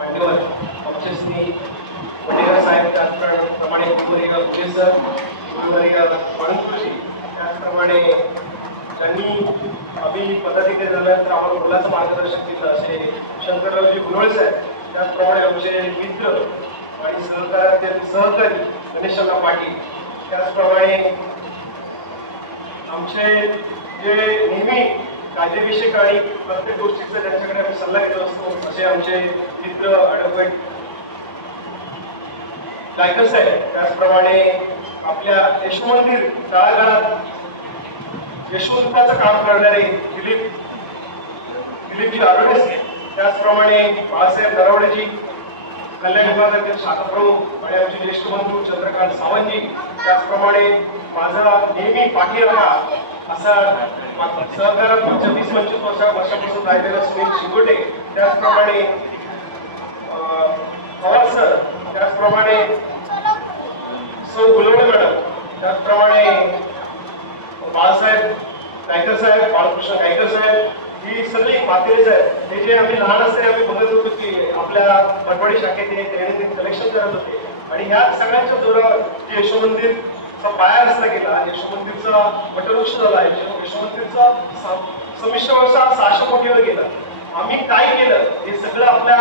मान्यवर आमचे श्री साहेब त्याचप्रमाणे गुरुवर्य मुके सर गुरुवर्य माणूसकृषी त्याचप्रमाणे त्यांनी आम्ही पदाधिकारी झाल्यानंतर आम्हाला मुलाचं मार्गदर्शन दिलं असे शंकररावजी गुरवळे साहेब त्याचप्रमाणे आमचे मित्र आणि सहकार्य सहकारी गणेशला पाटील त्याचप्रमाणे आमचे जे नेहमी कायदेविषयक आणि प्रत्येक गोष्टीचा त्यांच्याकडे आम्ही सल्ला घेत असतो असे आमचे मित्र ॲडव्होकेट गायकर साहेब त्याचप्रमाणे आपल्या यशोमंदिर तळागाळात यशोमंताचं काम करणारे दिलीप दिलीपजी आरोडे त्याचप्रमाणे बाळासाहेब नरवडेजी कल्याण विभागातील शाखा प्रमुख आणि आमचे ज्येष्ठ बंधू चंद्रकांत सावंतजी त्याचप्रमाणे माझा नेहमी पाठीराखा असा सहकारात वीस पंचवीस वर्षा वर्षापासून राहिलेला सुनील शिंगोटे त्याचप्रमाणे पवार सर त्याचप्रमाणे सौ गुलवडे मॅडम त्याचप्रमाणे बाळासाहेब गायकर साहेब बाळकृष्ण गायकर साहेब ही सगळी मातेरीच आहेत. हे जे आम्ही लहान असताना आम्ही बघत होतो की आपल्या पटवाडी शाखेत हे दैनंदिन कलेक्शन करत होते. आणि ह्या सगळ्यांच्या जोरावर जे यशोमंदिरचा पाया रचला गेला. यशोमंदिरचा वटवृक्ष झाला. यशोमंदिरचा स- संमिश्र वर्षा सहाशे कोटीवर गेला. आम्ही काय केलं हे सगळं आपल्या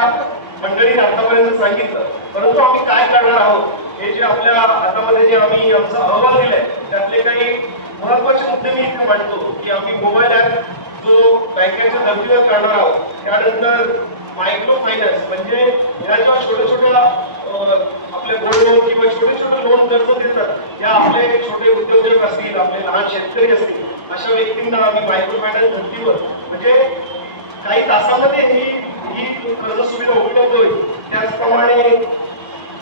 मंडळीने आतापर्यंत सांगितलं. परंतु आम्ही काय करणार आहोत? हे जे आपल्या हातामध्ये जे आम्ही आमचा अहवाल दिलाय त्यातले काही महत्त्वाचे मुद्दे मी इथे मांडतो की आम्ही मोबाईल ऍप जो बँकेच्या धर्तीवर करणार आहोत त्यानंतर मायक्रो फायनान्स म्हणजे ह्या ज्या छोट्या छोट्या आपले गोल्ड लोन किंवा छोटे छोटे लोन कर्ज देतात या आपले छोटे उद्योजक असतील आपले लहान शेतकरी असतील अशा व्यक्तींना आम्ही मायक्रो फायनान्स धर्तीवर म्हणजे काही तासामध्ये ही ही कर्ज सुविधा उपलब्ध होईल त्याचप्रमाणे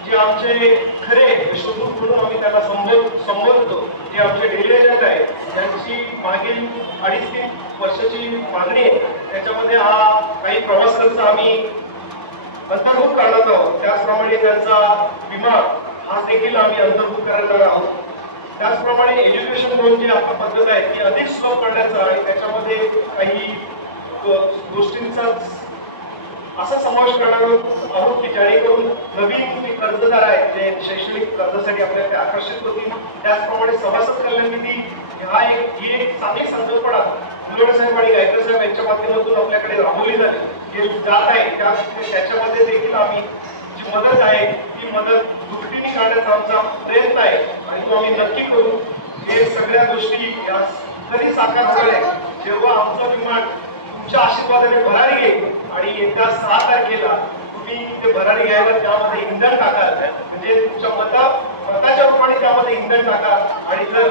जे आमचे खरे यशोदूत म्हणून आम्ही त्याला संबोध संबोधतो जे आमचे डेली एजंट आहे त्यांची मागील अडीच तीन वर्षाची मागणी आहे. त्याच्यामध्ये हा काही प्रवास खर्च आम्ही अंतर्भूत करणार आहोत. त्याचप्रमाणे त्यांचा विमा हा देखील आम्ही अंतर्भूत करणार आहोत त्याचप्रमाणे एज्युकेशन लोन जी आपली पद्धत आहे ती अधिक सुलभ करण्याचा आणि त्याच्यामध्ये काही गोष्टींचा असा समावेश करणार आहोत की जेणेकरून नवीन जे कर्जदार आहेत जे शैक्षणिक कर्जासाठी आपल्याकडे आकर्षित होतील. त्याचप्रमाणे सभासद कल्याण निधी हा एक ही एक चांगली संकल्पना मुलवड साहेब आणि गायकर साहेब यांच्या माध्यमातून आपल्याकडे राबवली जाते. जे जात आहे त्याच्यामध्ये देखील आम्ही मदत आहे. ती मदत दुपटीने करण्याचा आमचा प्रयत्न आहे. आणि तो आम्ही नक्की करू. हे सगळ्या गोष्टी या तरी साकार झाल्या. जेव्हा आमचं विमान तुमच्या आशीर्वादाने भरारी घेईल आणि एकदा सहा तारखेला तुम्ही ते भरारी घ्यायला त्यामध्ये इंधन टाकाल. म्हणजे तुमच्या मता मताच्या रूपाने त्यामध्ये इंधन टाका आणि जर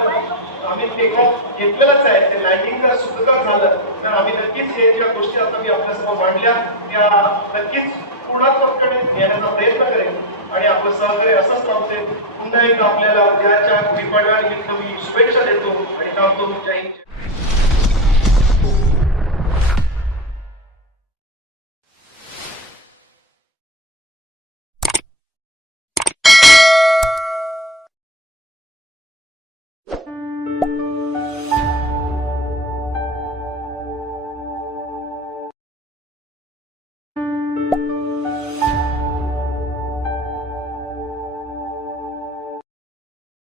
आम्ही टेक ऑफ घेतलेलंच आहे ते लँडिंग जर सुखकर झालं तर आम्ही नक्कीच हे ज्या गोष्टी आता मी आपल्यासमोर मांडल्या त्या नक्कीच पूर्णत्वाकडे घेण्याचा प्रयत्न करेन. आणि आपलं सहकार्य असंच लावते पुन्हा एकदा आपल्याला उद्याच्या निमित्त मी शुभेच्छा देतो आणि थांबतो जय